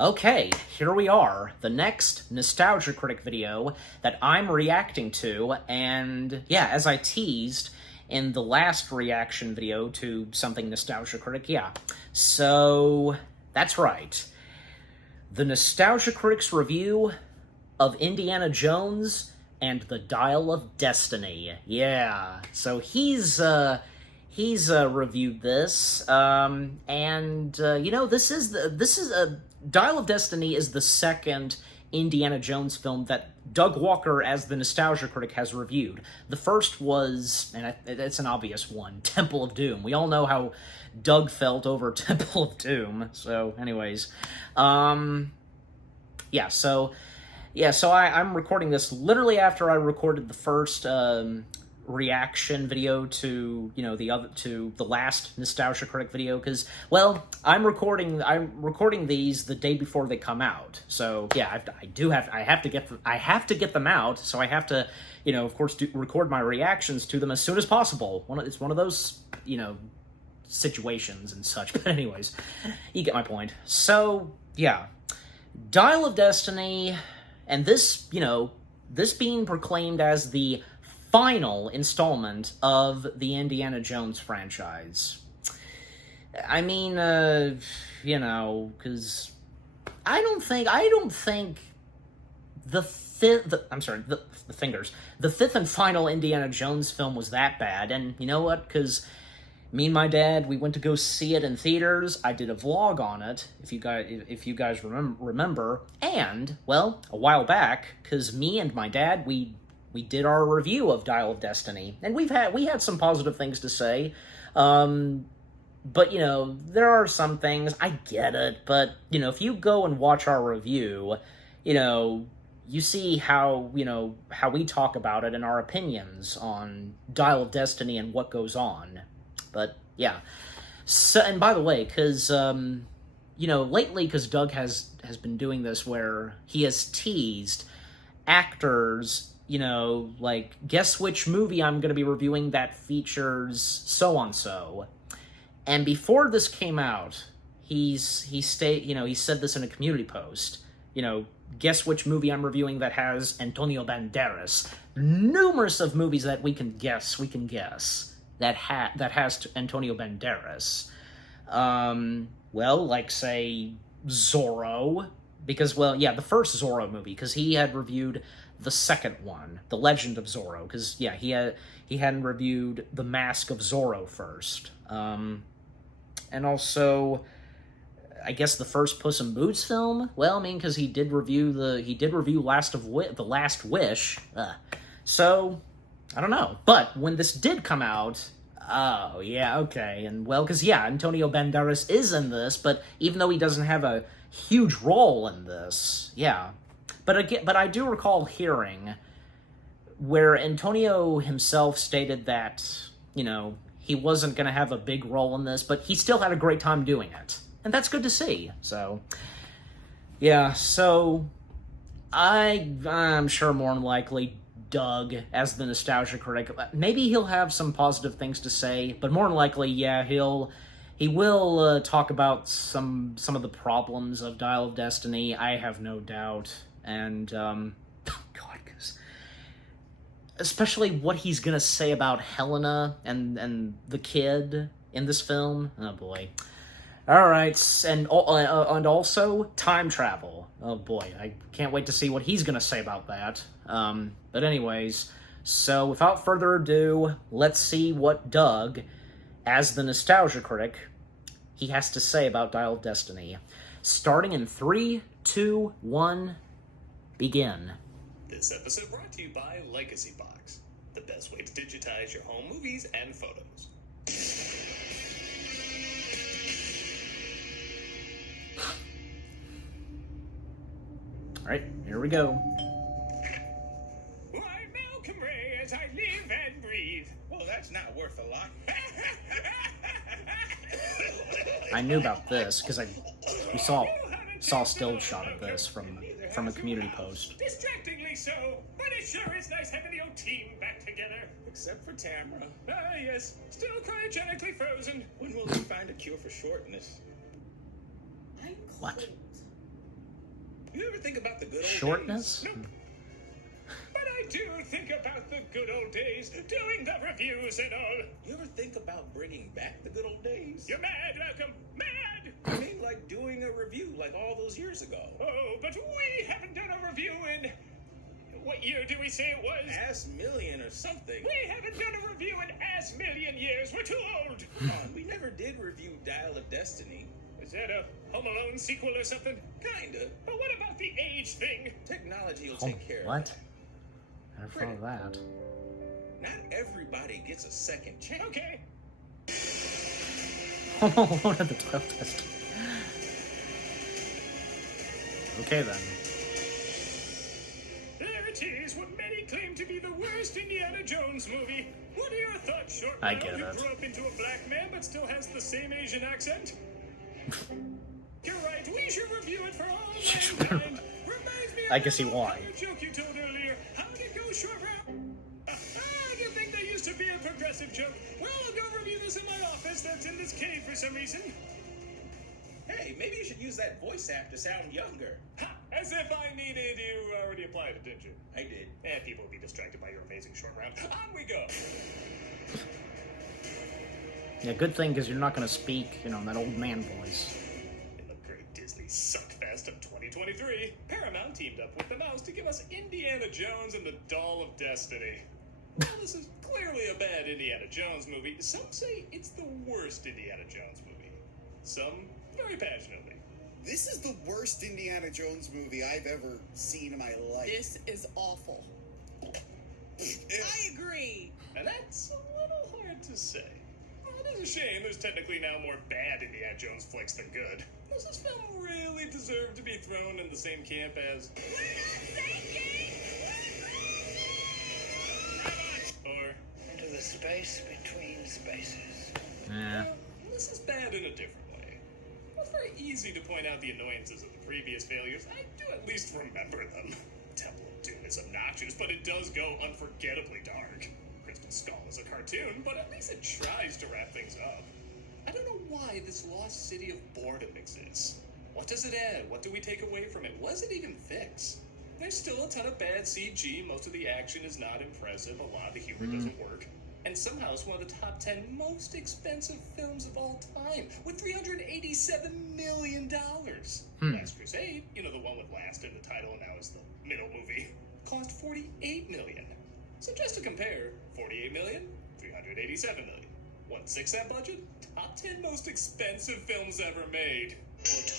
Okay, here we are, the next Nostalgia Critic video that I'm reacting to, and yeah, as I teased in the last reaction video to something Nostalgia Critic, yeah. So, that's right. The Nostalgia Critic's review of Indiana Jones and the Dial of Destiny. Yeah, so he's reviewed this, and you know, this is a Dial of Destiny is the second Indiana Jones film that Doug Walker, as the Nostalgia Critic, has reviewed. The first was, and it's an obvious one, Temple of Doom. We all know how Doug felt over Temple of Doom. So, anyways, yeah. So I'm recording this literally after I recorded the first reaction video to the last Nostalgia Critic video, because, well, I'm recording these the day before they come out. So yeah, I have to get them out. So I have to, of course, record my reactions to them as soon as possible. It's one of those situations and such. But anyways, you get my point. So yeah, Dial of Destiny, and this being proclaimed as the final installment of the Indiana Jones franchise. I mean, because I don't think the fifth and final Indiana Jones film was that bad. And you know what? Because me and my dad, we went to go see it in theaters. I did a vlog on it, if you guys remember. And, well, a while back, because me and my dad, we did our review of Dial of Destiny, and we had some positive things to say. But, there are some things, I get it, but, if you go and watch our review, you see how we talk about it and our opinions on Dial of Destiny and what goes on. But, yeah. So, and by the way, because, lately, because Doug has been doing this where he has teased actors, like, guess which movie I'm going to be reviewing that features so-and-so. And before this came out, he said this in a community post, guess which movie I'm reviewing that has Antonio Banderas. Numerous of movies that we can guess that has Antonio Banderas. Well, like, say, Zorro, because, well, yeah, the first Zorro movie, because he had reviewed the second one, The Legend of Zorro, because, yeah, he hadn't reviewed The Mask of Zorro first. And also, I guess the first Puss in Boots film? Well, I mean, because he did review The Last Wish. So, I don't know. But when this did come out, oh, yeah, okay. And, well, because, yeah, Antonio Banderas is in this, but even though he doesn't have a huge role in this, yeah. But I do recall hearing where Antonio himself stated that, he wasn't going to have a big role in this, but he still had a great time doing it. And that's good to see. So, yeah, so I'm sure more than likely Doug, as the Nostalgia Critic, maybe he'll have some positive things to say, but more than likely, yeah, he will talk about some of the problems of Dial of Destiny, I have no doubt. And, God, because especially what he's gonna say about Helena and the kid in this film. Oh, boy. Alright, and also time travel. Oh, boy, I can't wait to see what he's gonna say about that. But anyways, so without further ado, let's see what Doug, as the Nostalgia Critic, he has to say about Dial of Destiny. Starting in 3, 2, 1, begin. This episode brought to you by Legacy Box, the best way to digitize your home movies and photos. Alright, here we go. Why, Malcolm Ray, as I live and breathe. Well, that's not worth a lot. I knew about this, because we saw a still shot of this from a community post. Distractingly so, but it sure is nice having the old team back together. Except for Tamara. Ah, yes, still cryogenically frozen. When will we find a cure for shortness? What? You ever think about the good old Shortness? days? Nope. But I do think about the good old days, doing the reviews and all. You ever think about bringing back the good old days? You're mad, Malcolm, mad! I mean, like doing a review like all those years ago. Oh, but we haven't done a review in... What year do we say it was? As million or something. We haven't done a review in as million years. We're too old. Come on, we never did review Dial of Destiny. Is that a Home Alone sequel or something? Kinda. But what about the age thing? Technology will take care of What? it. I never thought of that. Not everybody gets a second chance. Okay. Home Alone at the 12th test. Okay then. There it is, what many claim to be the worst Indiana Jones movie. What are your thoughts, Short I Round, get who it. grew up into a black man but still has the same Asian accent? You're right, we should review it for all mankind. Reminds me of I can see that why. other joke you told earlier. How did it go, Short Round? I do think there used to be a progressive joke. Well, I'll go review this in my office that's in this cave for some reason. Hey, maybe you should use that voice app to sound younger. Ha! As if I needed. You already applied it, didn't you? I did. And people will be distracted by your amazing Short Round. On we go! Yeah, good thing, because you're not going to speak, you know, in that old man voice. In the great Disney Suckfest of 2023, Paramount teamed up with the Mouse to give us Indiana Jones and the Doll of Destiny. While this is clearly a bad Indiana Jones movie, some say it's the worst Indiana Jones movie. Some very passionately. This is the worst Indiana Jones movie I've ever seen in my life. This is awful. I agree. And that's a little hard to say. Well, it is a shame there's technically now more bad Indiana Jones flicks than good. Does this film really deserve to be thrown in the same camp as... Or... Into the space between spaces. Yeah. This is bad in a different way. It's very easy to point out the annoyances of the previous failures. I do at least remember them. Temple of Doom is obnoxious, but it does go unforgettably dark. Crystal Skull is a cartoon, but at least it tries to wrap things up. I don't know why this lost city of boredom exists. What does it add? What do we take away from it? What does it even fix? There's still a ton of bad CG. Most of the action is not impressive. A lot of the humor doesn't work. And somehow it's one of the top 10 most expensive films of all time, with $387 million. Last Crusade, you know, the one with last in the title and now is the middle movie, cost $48 million. So just to compare, $48 million, $387 million. 1/6 that budget? Top 10 most expensive films ever made. But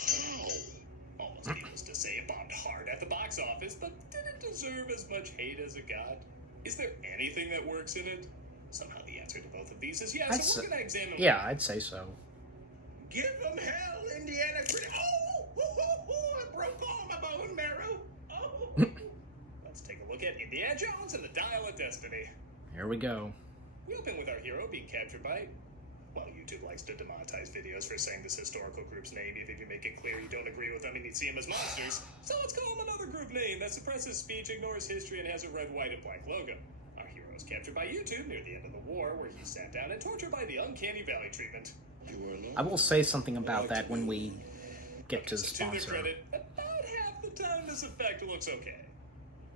how? Almost needless to say, it bombed hard at the box office, but did it deserve as much hate as it got? Is there anything that works in it? Somehow the answer to both of these is yes, so we're going to examine... Yeah, I'd say so. Give them hell, Indiana Critic. Oh, I broke all my bone marrow. Oh. Let's take a look at Indiana Jones and the Dial of Destiny. Here we go. We open with our hero being captured by... Well, YouTube likes to demonetize videos for saying this historical group's name, even if you make it clear you don't agree with them and you see them as monsters. So let's call them another group name that suppresses speech, ignores history, and has a red, white, and black logo. Our hero is captured by YouTube near the end of the war, where he's sat down and tortured by the Uncanny Valley treatment. I will say something about that when we get to the To their sponsor. credit, about half the time this effect looks okay.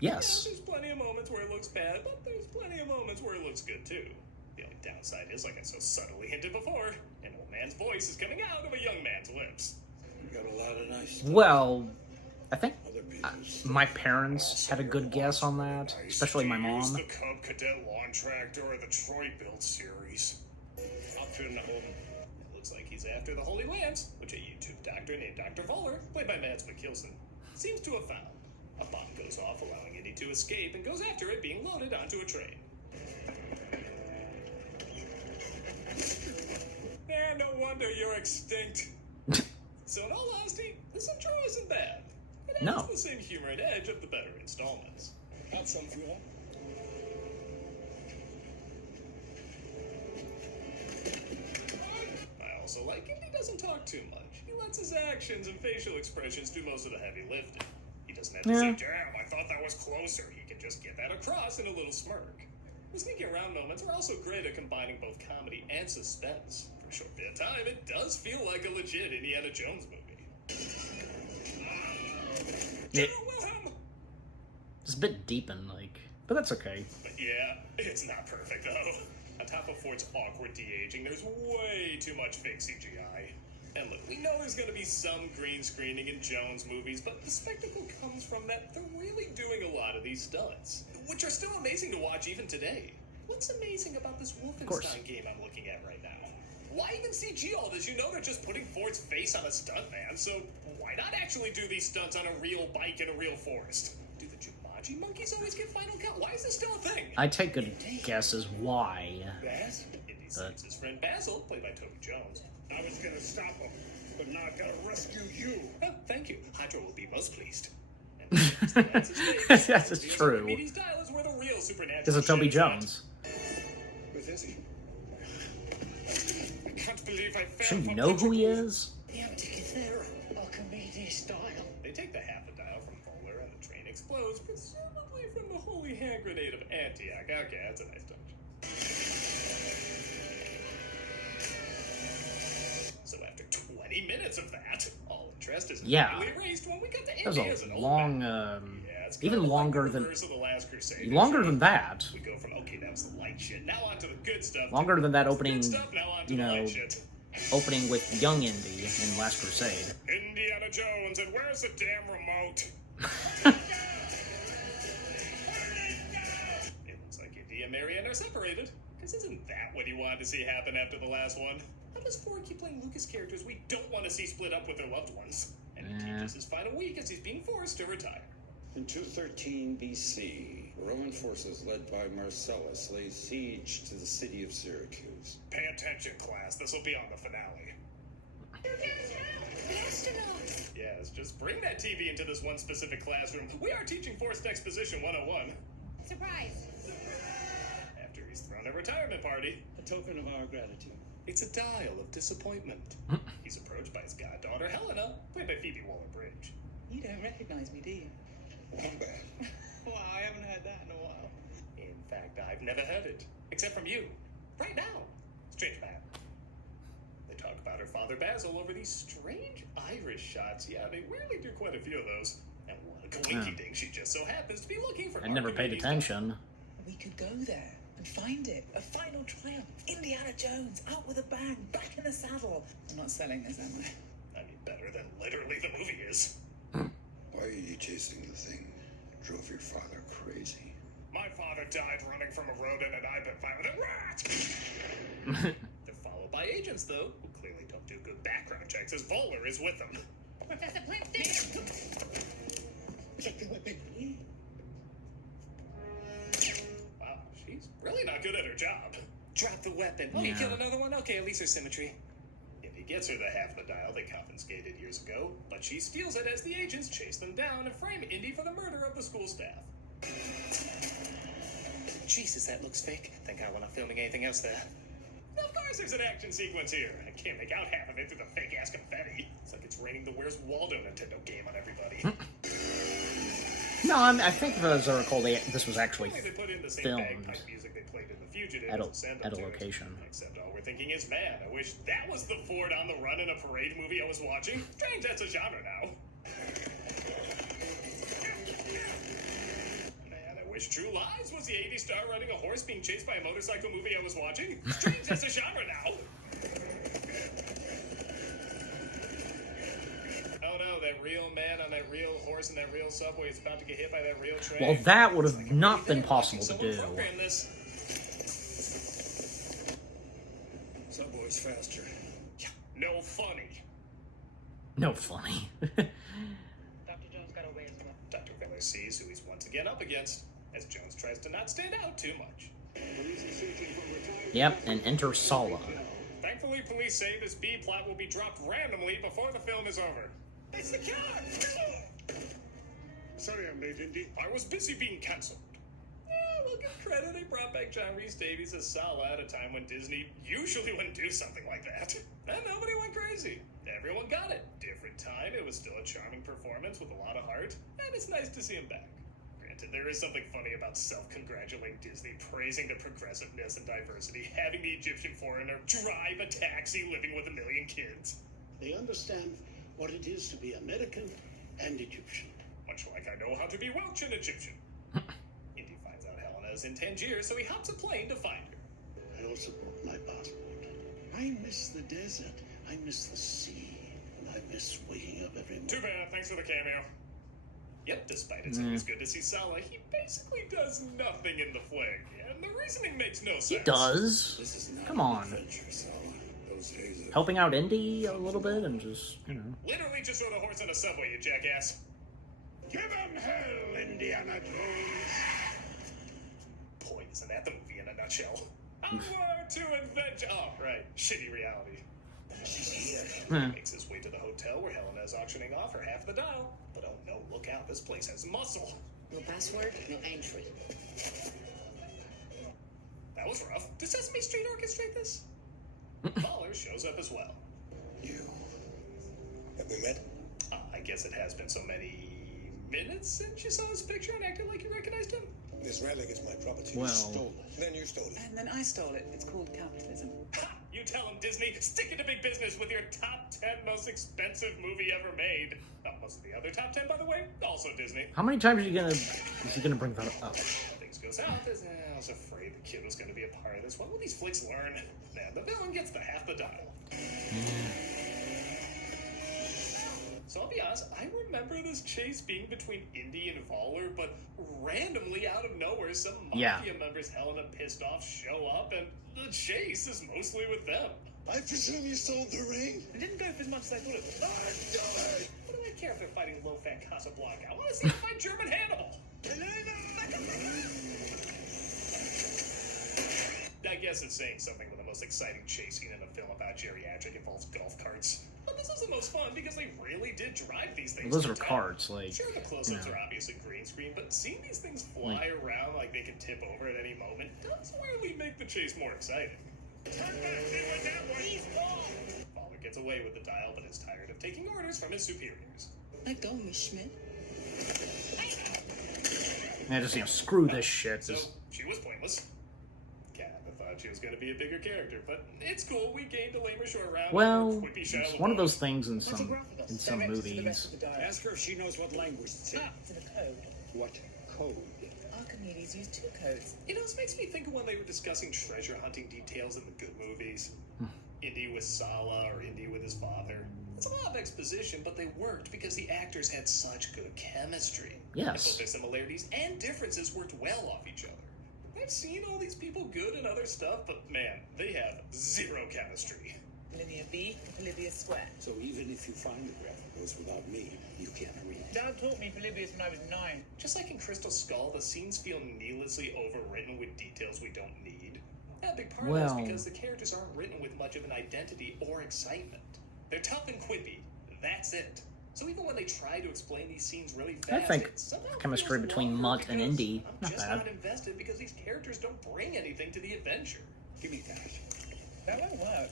Yes. Yeah, there's plenty of moments where it looks bad, but there's plenty of moments where it looks good too. The only downside is, like I so subtly hinted before, an old man's voice is coming out of a young man's lips. You got a lot of nice Well, I think other people's my parents had a good guess on that, especially my mom. The Cub Cadet Lawn Tractor or the Troy Built series. I'll turn the home. It looks like he's after the Holy Lance, which a YouTube doctor named Dr. Voller, played by Mads Mikkelsen, seems to have found. A bomb goes off, allowing Indy to escape, and goes after it being loaded onto a train. No wonder you're extinct. So in all honesty, this intro isn't bad. It has No. the same humor and edge of the better installments. Have some fuel. I also like Indy doesn't talk too much. He lets his actions and facial expressions do most of the heavy lifting. He doesn't have to say, damn, I thought that was closer. He can just get that across in a little smirk. The sneaking around moments are also great at combining both comedy and suspense. For a short bit of time, it does feel like a legit Indiana Jones movie. General Wilhelm! It's a bit deep and, like... But that's okay. But yeah, it's not perfect, though. On top of Ford's awkward de-aging, there's way too much fake CGI. And look, we know there's gonna be some green screening in Jones movies, but the spectacle comes from that they're really doing a lot of these stunts, which are still amazing to watch even today. What's amazing about this Wolfenstein game I'm looking at right now? Why even CG all this? You know they're just putting Ford's face on a stunt man, so why not actually do these stunts on a real bike in a real forest? Do the Jumanji monkeys always get final count? Why is this still a thing? I take good guesses why. Yes. Indy saves his friend Basil, played by Toby Jones. I was gonna stop him, but now I've gotta rescue you. Oh, thank you. Hydra will be most pleased. And That's true. Meaty's dial is where the real supernatural Is it Toby shit is at. Jones? Where is he? I can't believe I fell Shouldn't you for know who he Portugal. is? The Antikythera, Archimedes style. They take the half a dial from Bowler and the train explodes, presumably from the holy hand grenade of Antioch. Okay, that's a nice touch. So after 20 minutes of that, all interest is Yeah. immediately erased when we got to That was Indy as an a old long, man. Yeah, it's even kind of longer like the than... reverse of the Last Crusade. Longer than that. We go from, okay, that was the light shit, now on to the good stuff. Longer than that opening, Good stuff, now on to you the know, light shit. opening with young Indy in Last Crusade. Indiana Jones, and where's the damn remote? It looks like Indy and Marianne are separated. Because isn't that what you wanted to see happen after the last one? How does Ford keep playing Lucas characters we don't want to see split up with their loved ones? And he teaches his final week as he's being forced to retire. In 213 BC, Roman forces led by Marcellus laid siege to the city of Syracuse. Pay attention, class. This will be on the finale. Yes, just bring that TV into this one specific classroom. We are teaching Forced Exposition 101. Surprise. After he's thrown a retirement party, A token of our gratitude. it's a dial of disappointment. He's approached by his goddaughter, Helena, played by Phoebe Waller-Bridge. You don't recognize me, do you? Wombat. Wow, I haven't heard that in a while. In fact, I've never heard it, except from you, right now. Strange man. They talk about her father Basil over these strange Irish shots. Yeah, they rarely do quite a few of those. And what a coinky ding, she just so happens to be looking for. I never paid Archimedes' attention. We could go there and find it. A final triumph. Indiana Jones, out with a bang, back in the saddle. I'm not selling this, am I? I mean, better than literally the movie is. Why are you chasing the thing? Drove your father crazy. My father died running from a rodent, and I've been fighting with a rat. They're followed by agents, though, who clearly don't do good background checks, as Voller is with them. Professor Plinth, Check the weapon. Wow, she's really not good at her job. Drop the weapon. Oh, you Yeah. kill another one? Okay, at least there's symmetry. If he gets her the half the dial they confiscated years ago, but she steals it as the agents chase them down and frame Indy for the murder of the school staff. Jesus, that looks fake. Thank God we're not filming anything else there. Of course there's an action sequence here. I can't make out half of it through the fake-ass confetti. It's like it's raining the Where's Waldo Nintendo game on everybody. No, I think as I recall, this was actually They put in the same filmed bagpipe music they played in The Fugitive at to send them a to it. location. Except all we're thinking is, man, I wish that was the Ford on the Run in a parade movie I was watching. Strange, that's a genre now. Man, I wish True Lies was the 80s star riding a horse being chased by a motorcycle movie I was watching. Strange, that's a genre now. Oh no, that real man on that real horse in that real subway is about to get hit by that real train. Well, that would have not been possible to Someone do. program this. Subway's faster. No funny. No funny. Dr. Jones got away as well. Dr. Veller sees who he's once again up against, as Jones tries to not stand out too much. Yep, and enter Sala. Thankfully, police say this B-plot will be dropped randomly before the film is over. It's the car! Sorry I'm late, Indy. I was busy being cancelled. Yeah, well, give credit. They brought back John Rhys Davies as Sala at a time when Disney usually wouldn't do something like that. And nobody went crazy. Everyone got it. Different time. It was still a charming performance with a lot of heart. And it's nice to see him back. Granted, there is something funny about self-congratulating Disney praising the progressiveness and diversity, having the Egyptian foreigner drive a taxi living with 1 million kids. They understand what it is to be American and Egyptian. Much out to be Welsh and Egyptian. Indy finds out Helena is in Tangier, so he hops a plane to find her. I also brought my passport. I miss the desert. I miss the sea. And I miss waking up every morning. Too bad, thanks for the cameo. Yep, despite it's always good to see Salah, he basically does nothing in the flick, and the reasoning makes no sense. He does. This is not Come on. adventure, Salah. Those days are... Helping out Indy a little bit and just, you know. Literally just throw the horse on a subway, you jackass. Give him hell, Indiana Jones! Boy, isn't that the movie in a nutshell? Onward to adventure! Oh, right. Shitty reality. She's here. He makes his way to the hotel where Helena is auctioning off her half the dial. But oh no, look out, this place has muscle. No password, no entry. That was rough. Does Sesame Street orchestrate this? Mahler shows up as well. You. Have we met? I guess it has been so many minutes since you saw his picture and acted like you recognized him. This relic is my property. Well. You stole it. Then you stole it. And then I stole it. It's called capitalism. Ha! You tell him, Disney. Stick it to big business with your top 10 most expensive movie ever made. Most of the other top 10, by the way, also Disney. How many times is he gonna bring that up? Things go south. I was afraid the kid was going to be a part of this. What will these flicks learn? Man, the villain gets the half the dial. So I'll be honest, I remember this chase being between Indy and Voller, but randomly out of nowhere, some Mafia members Helena pissed off show up, and the chase is mostly with them. I presume you stole the ring? It didn't go for as much as I thought it would. What do I care if they're fighting low-fat Casablanca? I want to see them fight German Hannibal. I guess it's saying something when the most exciting chase scene in a film about geriatric involves golf carts. But this is the most fun because they really did drive these things. Those to are town. carts, like, Sure, the close-ups you know. are obviously green screen, but seeing these things fly around like they can tip over at any moment does really make the chase more exciting. Turn back, see what that was. Father gets away with the dial, but is tired of taking orders from his superiors. Let go, Miss Schmidt. Yeah, just, you know, screw this shit. So Just, she was pointless. Kinda thought she was going to be a bigger character, but it's cool. We gained a lamer short round. well, it's one of those things in some movies. Ask her if she knows what language it's in. It's in a code. What code? Archimedes used 2 codes. You know, this makes me think of when they were discussing treasure hunting details in the good movies. Indy with Sala or Indy with his father. It's a lot of exposition, but they worked because the actors had such good chemistry. And both Yes. their similarities and differences worked well off each other. I've seen all these people good in other stuff, but man, they have zero chemistry. Linear B, Polybius square. So even if you find the graphic goes without me, you can't read. Dad taught me Polybius when I was 9. Just like in Crystal Skull, the scenes feel needlessly overwritten with details we don't need. A big part of Well- that's because the characters aren't written with much of an identity or excitement. They're tough and quippy. That's it. So even when they try to explain these scenes really fast, I think it somehow chemistry feels between longer Mutt and because Indy, I'm not just bad. not invested because these characters don't bring anything to the adventure. Give me that. That won't work.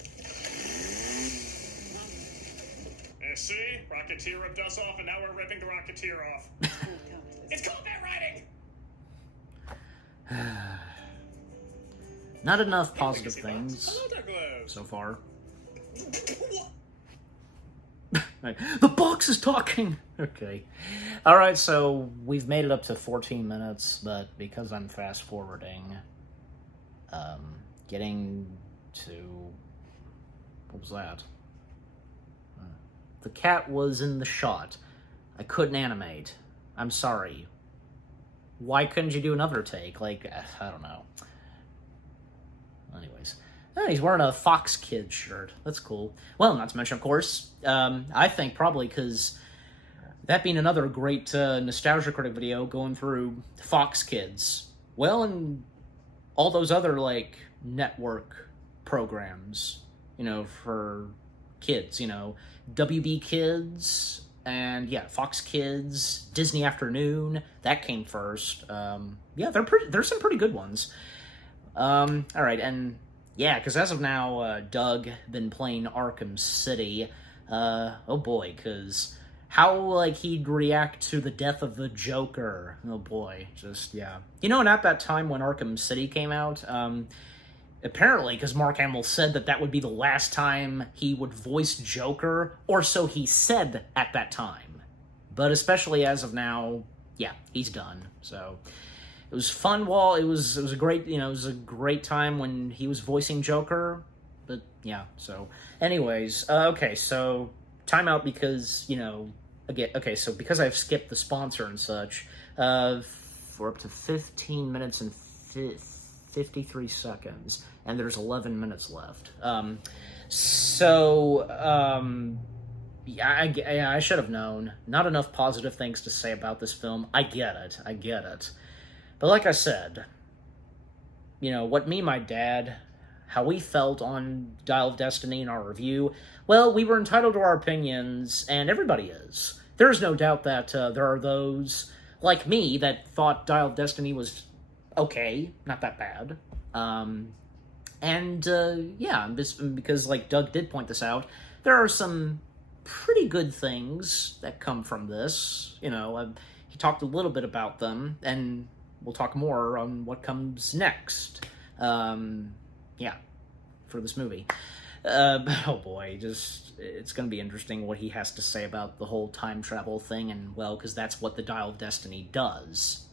See? Rocketeer ripped us off, and now we're ripping the Rocketeer off. It's called capitalism. It's combat riding! Not enough positive Legacy things box. Hello, Douglas. so far. The box is talking! Okay. Alright, so we've made it up to 14 minutes, but because I'm fast forwarding, getting to... What was that? The cat was in the shot. I couldn't animate. I'm sorry. Why couldn't you do another take? Like, I don't know. Anyways. He's wearing a Fox Kids shirt. That's cool. Well, not to mention, of course, I think probably because that being another great Nostalgia Critic video going through Fox Kids. Well, and all those other, like, network programs, you know, for kids, you know, WB Kids, and yeah, Fox Kids, Disney Afternoon, that came first. Yeah, there's some pretty good ones. Alright, and yeah, because as of now, Doug been playing Arkham City. Oh boy, because how, like, he'd react to the death of the Joker. Oh boy, just, yeah. You know, and at that time when Arkham City came out, apparently, because Mark Hamill said that would be the last time he would voice Joker, or so he said at that time. But especially as of now, yeah, he's done. So it was fun while it was a great, it was a great time when he was voicing Joker. But yeah, so anyways, okay, so time out because, again, okay, so because I've skipped the sponsor and such, we're up to 15 minutes and 53 seconds, and there's 11 minutes left. Yeah, I should have known. Not enough positive things to say about this film. I get it. But like I said, what me and my dad, how we felt on Dial of Destiny in our review, well, we were entitled to our opinions, and everybody is. There's no doubt that there are those, like me, that thought Dial of Destiny was okay, not that bad. Yeah, because, like Doug did point this out, there are some pretty good things that come from this. He talked a little bit about them, and we'll talk more on what comes next. Yeah, for this movie. Oh boy, it's going to be interesting what he has to say about the whole time travel thing, and because that's what the Dial of Destiny does.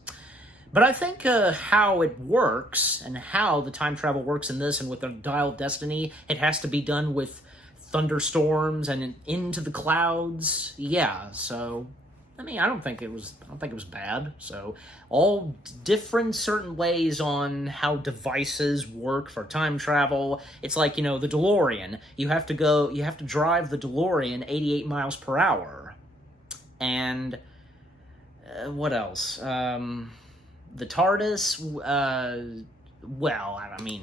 But I think how it works, and how the time travel works in this, and with the Dial of Destiny, it has to be done with thunderstorms and into the clouds. Yeah, so I don't think it was bad. So all different certain ways on how devices work for time travel. It's like, the DeLorean. You have to drive the DeLorean 88 miles per hour. And what else? The TARDIS,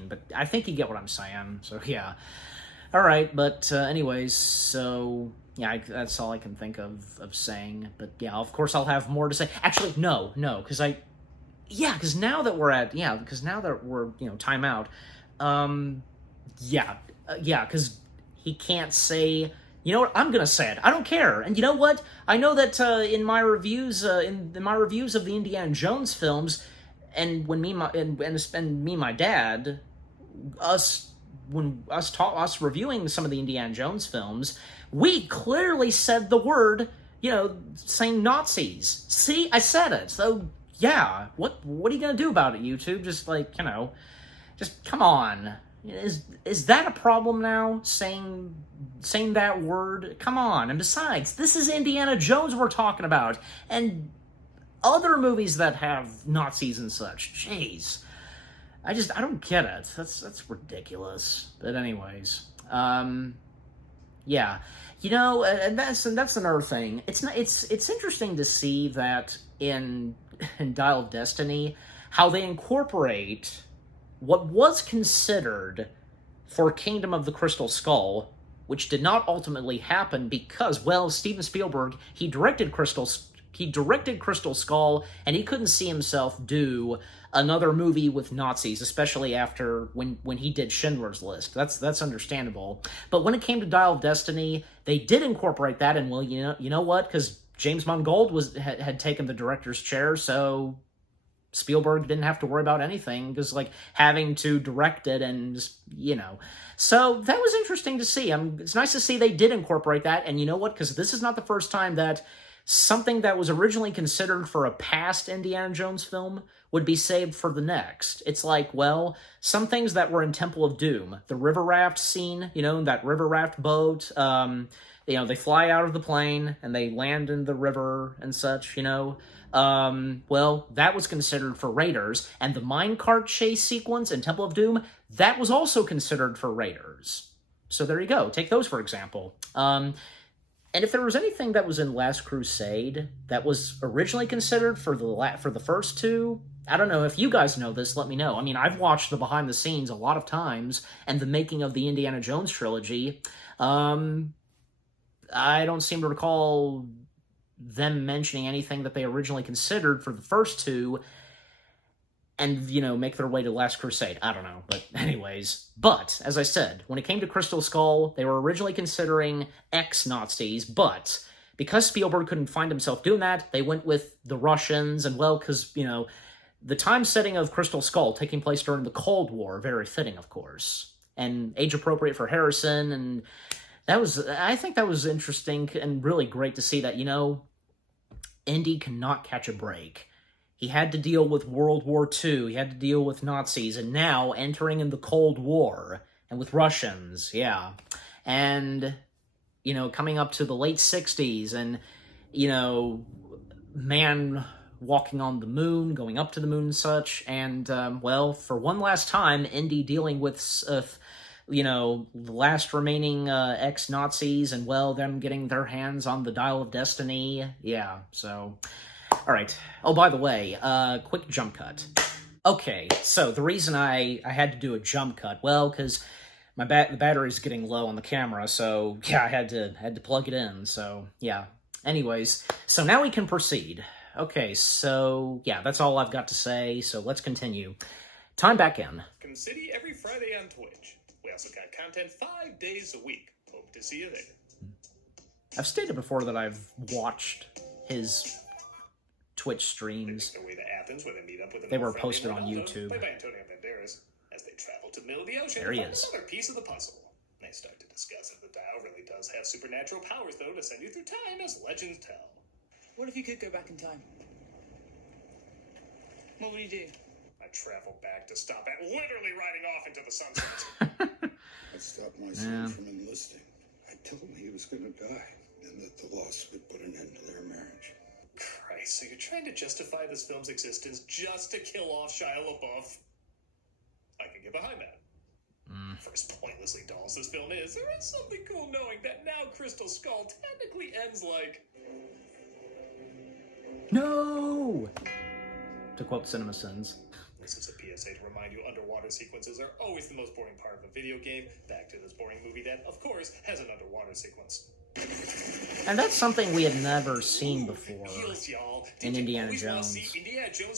but I think you get what I'm saying. So yeah. All right, but anyways, so yeah, that's all I can think of saying. But yeah, of course I'll have more to say. Actually, no, because now that we're time out, because he can't say. You know what? I'm gonna say it. I don't care. And you know what? I know that in my reviews, of the Indiana Jones films, and when me and my dad, us reviewing some of the Indiana Jones films, we clearly said the word, saying Nazis. See, I said it. So yeah, what are you gonna do about it, YouTube? Just just come on. Is that a problem now? Saying that word? Come on. And besides, this is Indiana Jones we're talking about, and other movies that have Nazis and such. Jeez. I don't get it. That's ridiculous. But anyways, yeah, and that's another thing. It's interesting to see that in Dial of Destiny how they incorporate what was considered for Kingdom of the Crystal Skull, which did not ultimately happen because, Steven Spielberg, he directed Crystal Skull, and he couldn't see himself do another movie with Nazis, especially after when he did Schindler's List. That's understandable. But when it came to Dial of Destiny, they did incorporate that, and you know what? Because James Mangold had taken the director's chair, so Spielberg didn't have to worry about anything, because having to direct it and So that was interesting to see. It's nice to see they did incorporate that, and you know what? Because this is not the first time that something that was originally considered for a past Indiana Jones film would be saved for the next. It's some things that were in Temple of Doom, the river raft scene, that river raft boat, they fly out of the plane and they land in the river and such, that was considered for Raiders, and the minecart chase sequence in Temple of Doom, that was also considered for Raiders. So there you go. Take those for example. And if there was anything that was in Last Crusade that was originally considered for the first two, I don't know if you guys know this, let me know. I've watched the behind the scenes a lot of times, and the making of the Indiana Jones trilogy. I don't seem to recall them mentioning anything that they originally considered for the first two, and, make their way to Last Crusade. I don't know, but anyways. But, as I said, when it came to Crystal Skull, they were originally considering ex-Nazis, but because Spielberg couldn't find himself doing that, they went with the Russians, and because, the time setting of Crystal Skull taking place during the Cold War, very fitting, of course, and age-appropriate for Harrison, and I think that was interesting and really great to see that, Indy cannot catch a break. He had to deal with World War II, he had to deal with Nazis, and now entering in the Cold War, and with Russians, yeah. And, you know, coming up to the late 60s, and, you know, man walking on the moon, going up to the moon and such, and, well, for one last time, Indy dealing with, you know, the last remaining ex-Nazis, and, well, them getting their hands on the Dial of Destiny, yeah, so... Alright, oh, by the way, quick jump cut. Okay, so the reason I had to do a jump cut, well, because the battery's getting low on the camera, so, yeah, I had to plug it in, so, yeah. Anyways, so now we can proceed. Okay, so, yeah, that's all I've got to say, so let's continue. Time back in. City every Friday on Twitch. We also got content 5 days a week. Hope to see you there. I've stated before that I've watched his Twitch streams. They were posted on YouTube. As they travel to the middle of the ocean, there he is. Another piece of the puzzle. They start to discuss if the dial really does have supernatural powers, though, to send you through time, as legends tell. What if you could go back in time? What would you do? I travel back to stop at literally riding off into the sunset. I stopped my son from enlisting. I told him he was going to die, and that the loss would put an end to their marriage. Christ, so you're trying to justify this film's existence just to kill off Shia LaBeouf? I can get behind that. For as pointlessly dull as this film is, there is something cool knowing that now Crystal Skull technically ends like... No! To quote CinemaSins. This is a PSA to remind you underwater sequences are always the most boring part of a video game. Back to this boring movie that, of course, has an underwater sequence. And that's something we had never seen before Eels, y'all. in Indiana Jones.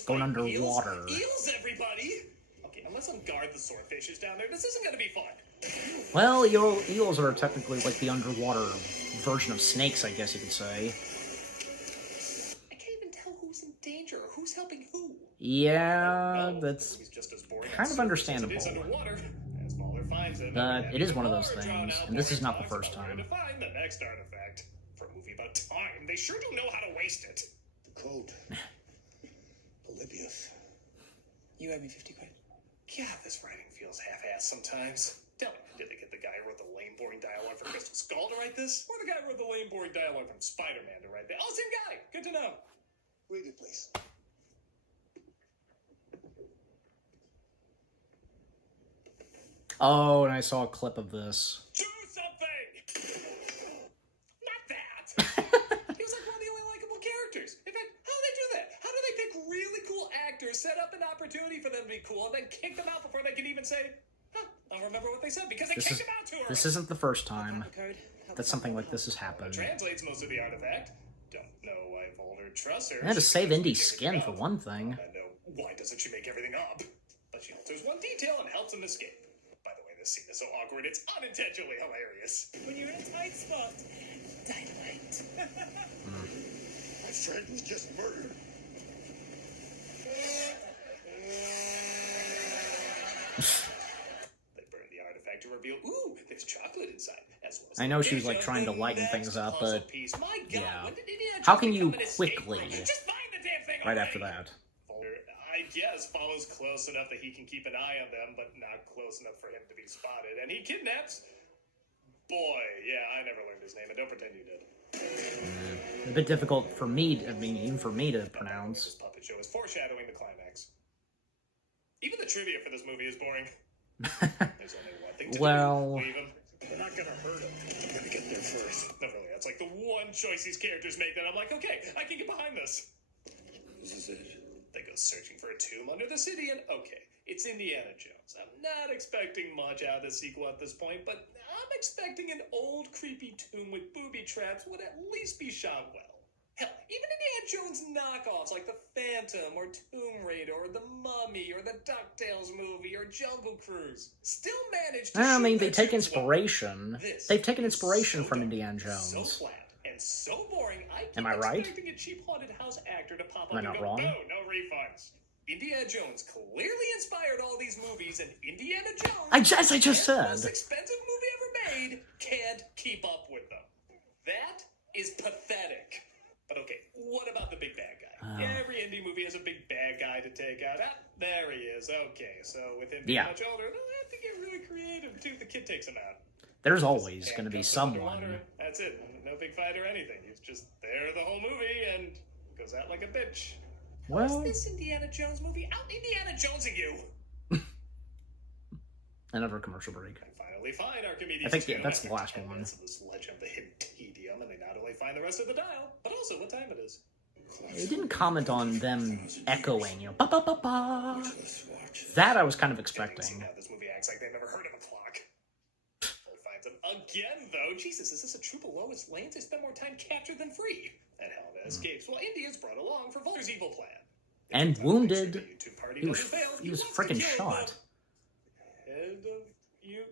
Going underwater. Eels, everybody! Okay, unless I'm guard the swordfishes down there, this isn't gonna be fun. Well, eels are technically like the underwater version of snakes, I guess you could say. I can't even tell who's in danger or who's helping who. Yeah, that's kind of understandable. But it is one of those things, and this is not the first time. To find the next artifact. For a movie about time, they sure do know how to waste it. The code. Polybius. You owe me 50 quid. God, this writing feels half-assed sometimes. Tell me, did they get the guy who wrote the lame, boring dialogue for Crystal Skull to write this? Or the guy who wrote the lame, boring dialogue from Spider-Man to write that? Oh, same guy! Good to know. Read it, please. Oh, and I saw a clip of this. Do something! Not that! He was like one of the only likable characters. In fact, how do they do that? How do they pick really cool actors, set up an opportunity for them to be cool, and then kick them out before they can even say, I'll remember what they said, because they kicked them out too early. This isn't the first time that something like this has happened. Translates most of the artifact. Don't know why Volder trusts her. I had to save Indy's skin for one thing. I know. Why doesn't she make everything up? But she alters one detail and helps him escape. By the way, this scene is so awkward, it's unintentionally hilarious. When you're in a tight spot, dynamite. My friend was just murdered. They burn the artifact to reveal, ooh, there's chocolate inside. As well as I know she was like trying to lighten things up, but My God, yeah. when did Indiana How Jones can you become an escape quickly, room? Just find the damn thing right already. after that? I guess follows close enough that he can keep an eye on them, but not close enough for him to be spotted. And he kidnaps... Boy, yeah, I never learned his name, and don't pretend you did. A bit difficult for me, even for me to pronounce. This puppet show is foreshadowing the climax. Even the trivia for this movie is boring. There's only one thing to Well... do. Leave him. We're not gonna hurt him. We're gonna get there first. No, really, that's like the one choice these characters make that I'm like, okay, I can get behind this. This is it. They go searching for a tomb under the city, and okay, it's Indiana Jones. I'm not expecting much out of the sequel at this point, but I'm expecting an old, creepy tomb with booby traps would at least be shot well. Hell, even Indiana Jones knockoffs like The Phantom, or Tomb Raider, or The Mummy, or the DuckTales movie, or Jungle Cruise still managed to I mean, shoot they their take tunes well. inspiration. They've taken inspiration from Indiana So Jones. flat and so boring, I keep Am I right? expecting a cheap haunted house actor to pop Am I up not and go, wrong? no refunds. Indiana Jones clearly inspired all these movies, and Indiana Jones, As I just the said. most expensive movie ever made, can't keep up with them. That is pathetic. But okay, what about the big bad guy? Every indie movie has a big bad guy to take out. Ah, there he is. Okay, so with him being much older, they'll have to get really creative too. The kid takes him out. There's always going to be someone. That's it. No big fight or anything. He's just there the whole movie and goes out like a bitch. Well, How's this Indiana Jones movie out Indiana Jonesing you? Another commercial break. And finally find Archimedes. I think that's the last one. This legend of the hidden tedium, and they not only find the rest of the dial, but also what time it is. They didn't comment on them echoing, you know, ba ba ba ba. That I was kind of expecting. This movie acts like they've never heard of a clock. Finds him again, though. Jesus, is this a troop of Lois Lanes? They spend more time captured than free. And Helena escapes while Indy is brought along for Volker's evil plan. And wounded. He was freaking shot. Head of you.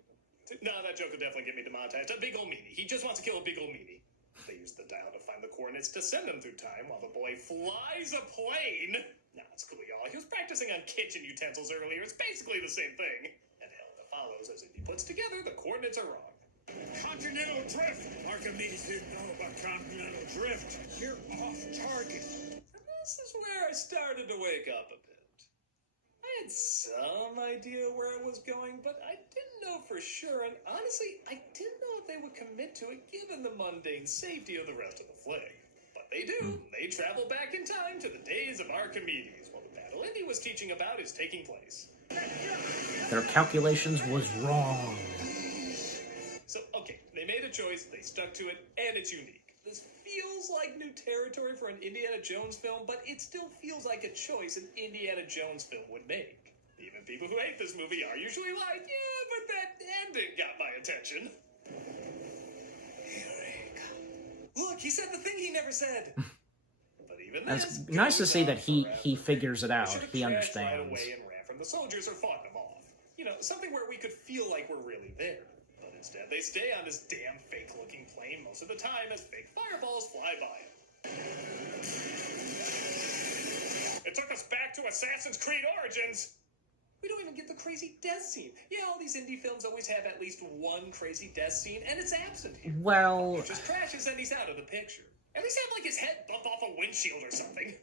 No, that joke will definitely get me demonetized. A big ol' meanie. He just wants to kill a big ol' meanie. They use the dial to find the coordinates to send him through time while the boy flies a plane. Nah, it's cool, y'all. He was practicing on kitchen utensils earlier. It's basically the same thing. And Helena follows as he puts together the coordinates are wrong. Continental drift! Archimedes didn't know about continental drift. You're off target. And this is where I started to wake up a bit. I had some idea where I was going, but I didn't know for sure, and honestly, I didn't know if they would commit to it given the mundane safety of the rest of the flick. But they do. They travel back in time to the days of Archimedes, while the battle Indy was teaching about is taking place. Their calculations was wrong. So, okay, they made a choice, they stuck to it, and it's unique. This feels like new territory for an Indiana Jones film, but it still feels like a choice an Indiana Jones film would make. Even people who hate this movie are usually like, yeah, but that ending got my attention. Look, he said the thing he never said. But even It's nice to see that he figures it out. He understands. Right away and ran from the soldiers or fought them off. You know, something where we could feel like we're really there. But instead, they stay on this damn fake-looking plane most of the time as fake fireballs fly by it. It took us back to Assassin's Creed Origins. We don't even get the crazy death scene. Yeah, all these indie films always have at least one crazy death scene, and it's absent here. Well, He just crashes and he's out of the picture. At least have like his head bump off a windshield or something.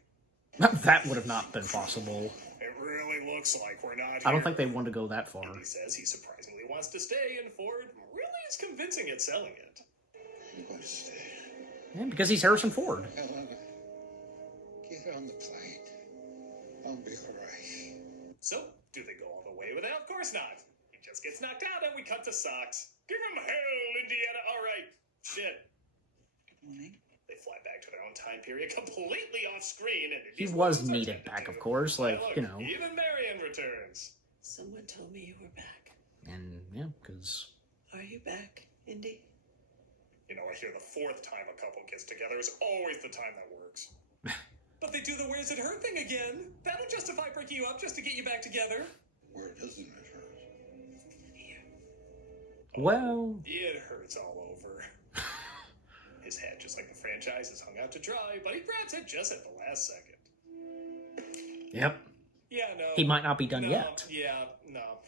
that would have not been possible. It really looks like we're not here. I don't think they want to go that far. He says he surprisingly wants to stay, and Ford really is convincing at selling it. You want to stay? Yeah, because he's Harrison Ford. Helena, get on the plane. I'll be all right. So, do they go all the way with it? Of course not. He just gets knocked out, and we cut to Socks. Give him hell, Indiana. All right. Shit. Good morning. They fly back to their own time period, completely off screen, and He was needed back, of course. Like, look, you know. even Marion returns. Someone told me you were back. And, yeah, because... Are you back, Indy? You know, I hear the fourth time a couple gets together is always the time that works. But they do the where's it hurt thing again. That'll justify breaking you up just to get you back together. Where doesn't it hurt? Here. Well... It hurts all over. His head, just like the franchise, is hung out to dry, but he grabs it just at the last second. Yep. Yeah, no. He might not be done no, yet. Yeah, no.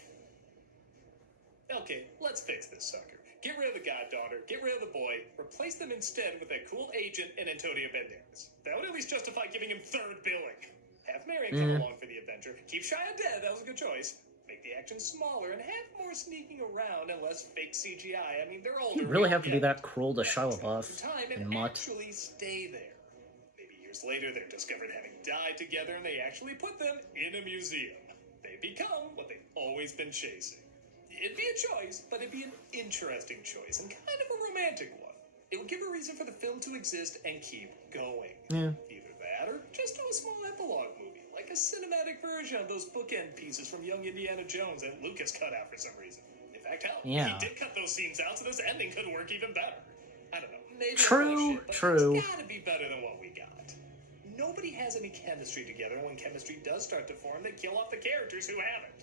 Okay, let's fix this sucker. Get rid of the goddaughter, get rid of the boy, replace them instead with that cool agent and Antonio Banderas. That would at least justify giving him third billing. Have Marion come along for the adventure. Keep Shia dead, that was a good choice. Make the action smaller and have more sneaking around and less fake CGI. I mean, they're older. You really have to be that cruel to Shia LaBeouf and Mutt. Actually stay there. Maybe years later, they're discovered having died together and they actually put them in a museum. They become what they've always been chasing. It'd be a choice, but it'd be an interesting choice and kind of a romantic one. It would give a reason for the film to exist and keep going. Yeah. Either that or just do a small epilogue movie, like a cinematic version of those bookend pieces from Young Indiana Jones that Lucas cut out for some reason. In fact, hell, he did cut those scenes out so this ending could work even better. I don't know. Maybe True. It's gotta be better than what we got. Nobody has any chemistry together, and when chemistry does start to form, they kill off the characters who haven't.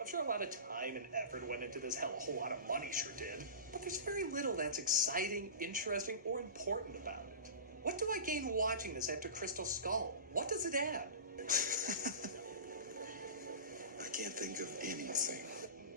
I'm sure a lot of time and effort went into this. Hell, a whole lot of money sure did. But there's very little that's exciting, interesting, or important about it. What do I gain watching this after Crystal Skull? What does it add? I can't think of anything.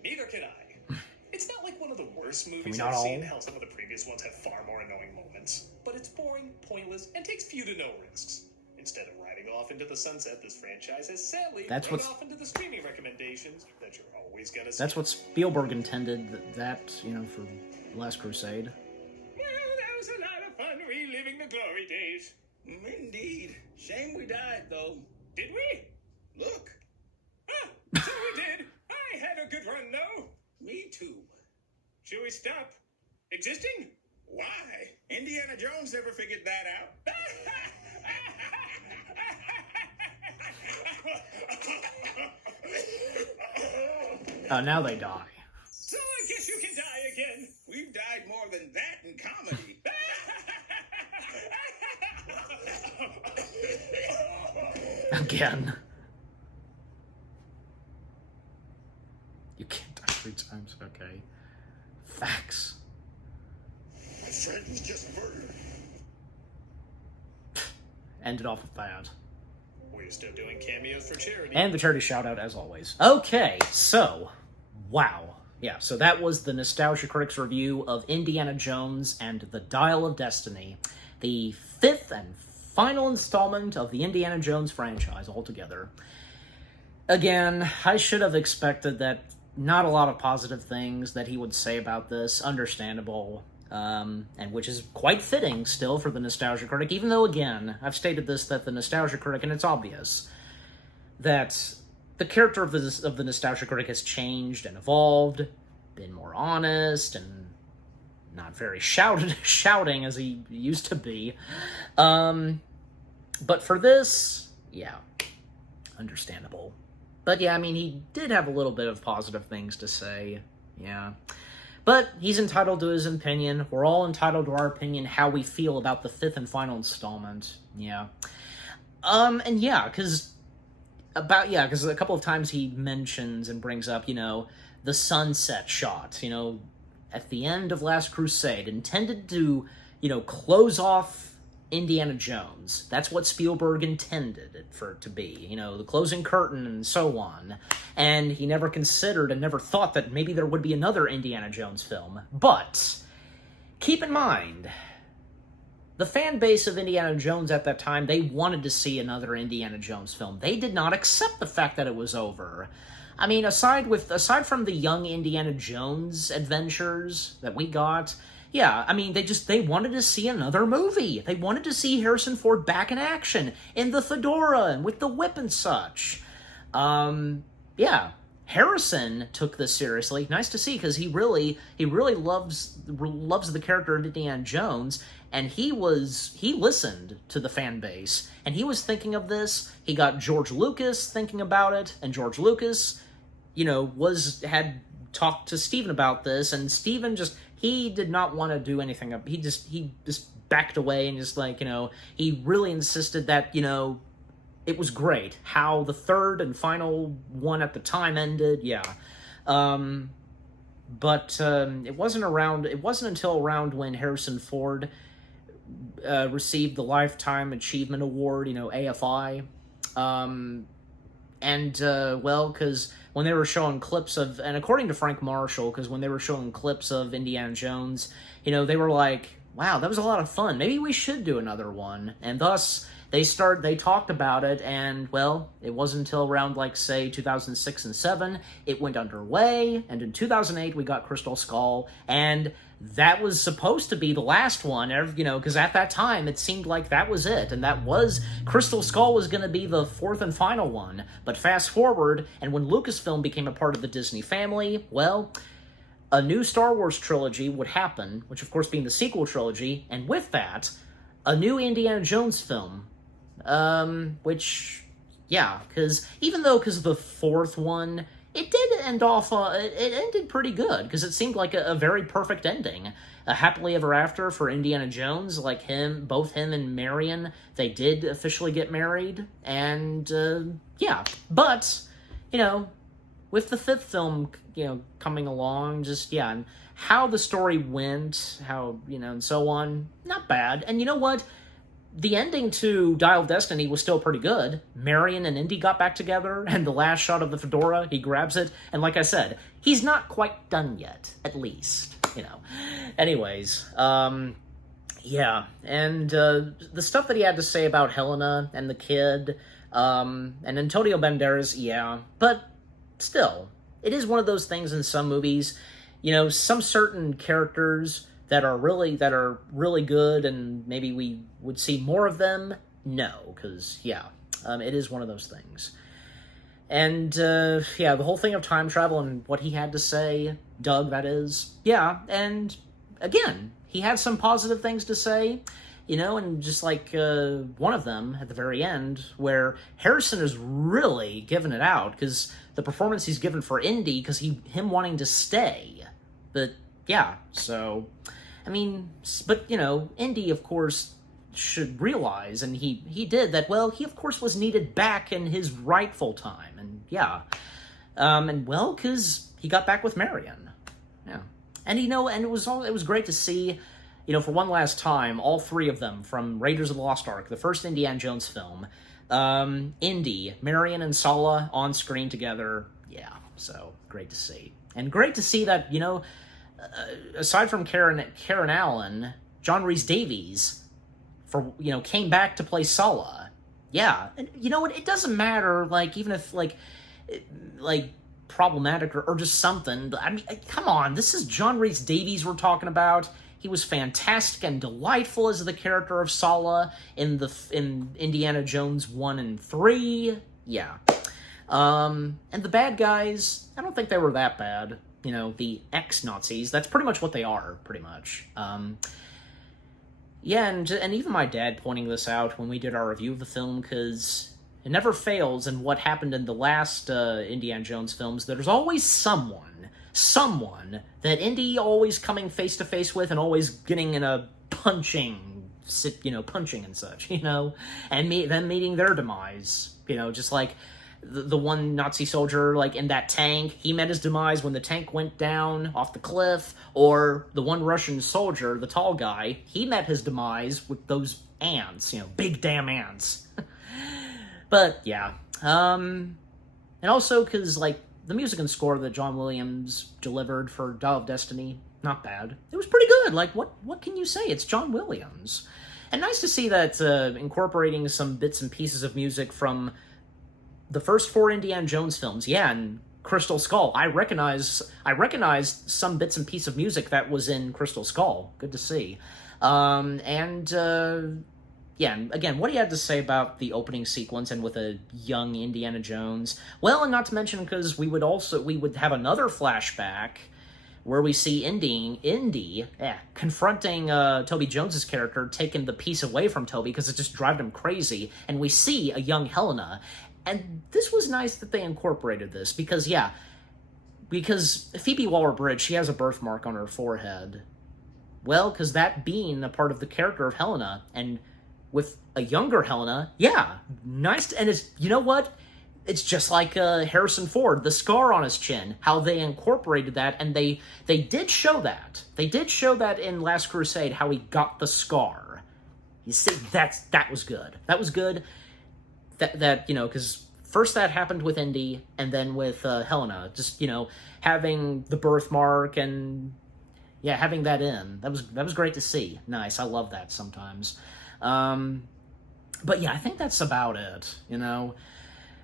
Neither can I. It's not like one of the worst we movies not I've all? seen. Hell, some of the previous ones have far more annoying moments. But it's boring, pointless, and takes few to no risks. Instead of riding off into the sunset, this franchise has sadly That's run what's- off into the streaming recommendations that you're always gonna see. That's what Spielberg intended, for Last Crusade. Well, that was a lot of fun reliving the glory days. Indeed. Shame we died, though. Did we? Look, Ah, so we did. I had a good run, though. me too. Should we stop existing? Why? Indiana Jones never figured that out. Now they die. So I guess you can die again. We've died more than that in comedy. Again. You can't die 3 times, okay. Facts. My friend was just murdered. Ended off with that. We're still doing cameos for charity. And the charity shout out as always. Okay, so, wow. Yeah, so that was the Nostalgia Critics review of Indiana Jones and the Dial of Destiny, the 5th and final installment of the Indiana Jones franchise altogether. Again, I should have expected that not a lot of positive things that he would say about this, understandable, and which is quite fitting still for the Nostalgia Critic, even though, again, I've stated this, that the Nostalgia Critic, and it's obvious, that the character of the Nostalgia Critic has changed and evolved, been more honest, and not very shouting as he used to be. But for this, yeah, understandable. But yeah, I mean, he did have a little bit of positive things to say, yeah. But he's entitled to his opinion. We're all entitled to our opinion, how we feel about the 5th and final installment, yeah. And yeah, because a couple of times he mentions and brings up, the sunset shot, at the end of Last Crusade, intended to, close off Indiana Jones. That's what Spielberg intended it for it to be, the closing curtain and so on. And he never considered and never thought that maybe there would be another Indiana Jones film. But keep in mind, the fan base of Indiana Jones at that time, they wanted to see another Indiana Jones film. They did not accept the fact that it was over. I mean, aside from the young Indiana Jones adventures that we got, yeah, I mean, they wanted to see another movie. They wanted to see Harrison Ford back in action, in the fedora, and with the whip and such. Yeah, Harrison took this seriously. Nice to see, because he really loves the character of Indiana Jones, and he listened to the fan base, and he was thinking of this. He got George Lucas thinking about it, and George Lucas, had talked to Steven about this, and Steven he did not want to do anything. He just backed away and just he really insisted that, it was great how the 3rd and final one at the time ended, yeah. But it wasn't until around when Harrison Ford received the Lifetime Achievement Award, AFI. Because when they were showing clips of, and according to Frank Marshall, because when they were showing clips of Indiana Jones, they were like, wow, that was a lot of fun. Maybe we should do another one. And thus, they talked about it, and, well, it wasn't until around, 2006 and 2007, it went underway, and in 2008, we got Crystal Skull, and that was supposed to be the last one, because at that time, it seemed like that was it, and Crystal Skull was going to be the 4th and final one. But fast forward, and when Lucasfilm became a part of the Disney family, well, a new Star Wars trilogy would happen, which of course being the sequel trilogy, and with that, a new Indiana Jones film, which, yeah, because the 4th one, it did end off, it ended pretty good, because it seemed like a very perfect ending. A happily ever after for Indiana Jones, both him and Marion, they did officially get married, and, yeah. But, with the 5th film, coming along, and how the story went, how, and so on, not bad. And you know what? the ending to Dial of Destiny was still pretty good. Marion and Indy got back together, and the last shot of the fedora, he grabs it, and like I said, he's not quite done yet, at least, you know. Anyways, yeah, and the stuff that he had to say about Helena and the kid, and Antonio Banderas, yeah, but still, it is one of those things in some movies, you know, some certain characters that are really good, and maybe we would see more of them. No, because yeah, it is one of those things. And yeah, the whole thing of time travel and what he had to say, Doug, that is, yeah. And again, he had some positive things to say, you know, and just like one of them at the very end, where Harrison is really giving it out because the performance he's given for Indy, because him wanting to stay, but yeah, so. I mean, but, you know, Indy, of course, should realize, and he did, that, well, he, of course, was needed back in his rightful time, and, yeah. And, well, because he got back with Marion. Yeah. And, you know, and it was great to see, you know, for one last time, all three of them, from Raiders of the Lost Ark, the first Indiana Jones film, Indy, Marion, and Sala on screen together. Yeah, so, great to see. And great to see that, you know, aside from Karen Allen, John Rhys Davies, came back to play Sala. Yeah, and you know what? It doesn't matter, like, even if, like problematic or just something. I mean, come on, this is John Rhys Davies we're talking about. He was fantastic and delightful as the character of Sala in Indiana Jones 1 and 3. Yeah. And the bad guys, I don't think they were that bad. You know, the ex-Nazis, that's pretty much what they are, pretty much. Yeah, and even my dad pointing this out when we did our review of the film, because it never fails in what happened in the last Indiana Jones films. There's always someone that Indy always coming face-to-face with and always getting in a punching and such, you know, and them meeting their demise, you know, just like the one Nazi soldier, like, in that tank, he met his demise when the tank went down off the cliff, or the one Russian soldier, the tall guy, he met his demise with those ants, you know, big damn ants. But, yeah. And also, because, like, the music and score that John Williams delivered for Dial of Destiny, not bad. It was pretty good. Like, what can you say? It's John Williams. And nice to see that incorporating some bits and pieces of music from the first 4 Indiana Jones films, yeah, and Crystal Skull. I recognized some bits and pieces of music that was in Crystal Skull. Good to see. Yeah, and again, what he had to say about the opening sequence and with a young Indiana Jones. Well, and not to mention, because we would have another flashback where we see Indy confronting Toby Jones's character, taking the piece away from Toby because it just drove him crazy, and we see a young Helena. And this was nice that they incorporated this, because Phoebe Waller-Bridge, she has a birthmark on her forehead. Well, because that being a part of the character of Helena, and with a younger Helena, yeah, nice. And it's, you know what? It's just like Harrison Ford, the scar on his chin, how they incorporated that, and they did show that. They did show that in Last Crusade, how he got the scar. You see, that was good. That was good. That you know, because first that happened with Indy, and then with Helena, just, you know, having the birthmark and, yeah, having that in. That was great to see. Nice, I love that sometimes. But yeah, I think that's about it, you know.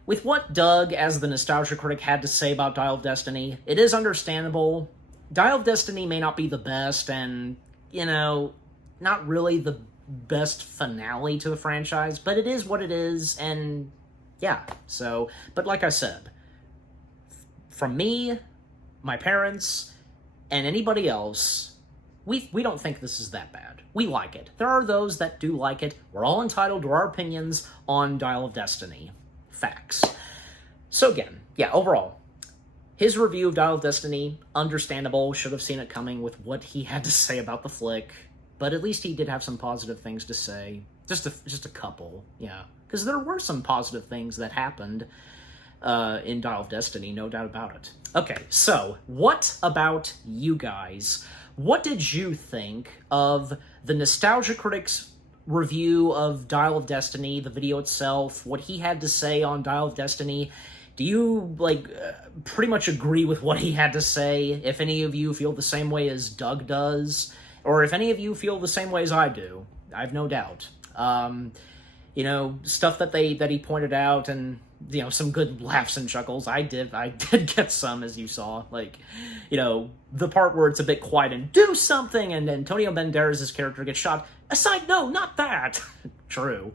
With what Doug, as the Nostalgia Critic, had to say about Dial of Destiny, it is understandable. Dial of Destiny may not be the best, and, you know, not really the best finale to the franchise, but it is what it is, and yeah, so, but like I said, from me, my parents, and anybody else, we don't think this is that bad. We like it. There are those that do like it. We're all entitled to our opinions on Dial of Destiny. Facts. So again, yeah, overall, his review of Dial of Destiny, understandable, should have seen it coming with what he had to say about the flick. But at least he did have some positive things to say. Just a couple, yeah. Because there were some positive things that happened in Dial of Destiny, no doubt about it. Okay, so, what about you guys? What did you think of the Nostalgia Critic's review of Dial of Destiny, the video itself, what he had to say on Dial of Destiny. Do you, pretty much agree with what he had to say? If any of you feel the same way as Doug does, or if any of you feel the same way as I do, I have no doubt. Stuff that he pointed out, and, some good laughs and chuckles. I did get some, as you saw. The part where it's a bit quiet and do something, and Antonio Banderas' character gets shot. Aside, no, not that. True.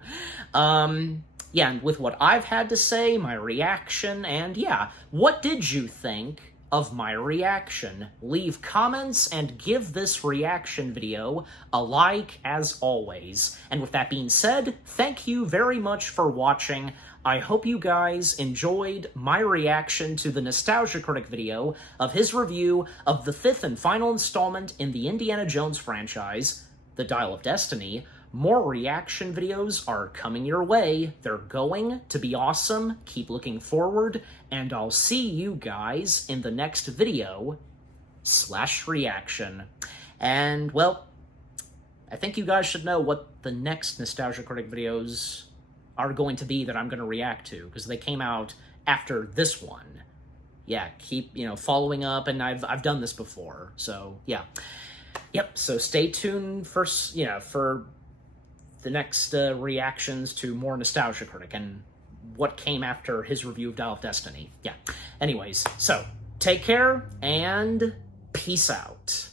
Yeah, and with what I've had to say, my reaction, and yeah, what did you think of my reaction? Leave comments and give this reaction video a like as always. And with that being said, thank you very much for watching. I hope you guys enjoyed my reaction to the Nostalgia Critic video of his review of the 5th and final installment in the Indiana Jones franchise, The Dial of Destiny. More reaction videos are coming your way. They're going to be awesome. Keep looking forward, and I'll see you guys in the next video / reaction. And, well, I think you guys should know what the next Nostalgia Critic videos are going to be that I'm going to react to, because they came out after this one. Yeah, keep, following up, and I've done this before, so, yeah. Yep, so stay tuned for the next reactions to more Nostalgia Critic and what came after his review of Dial of Destiny. Yeah. Anyways, so take care and peace out.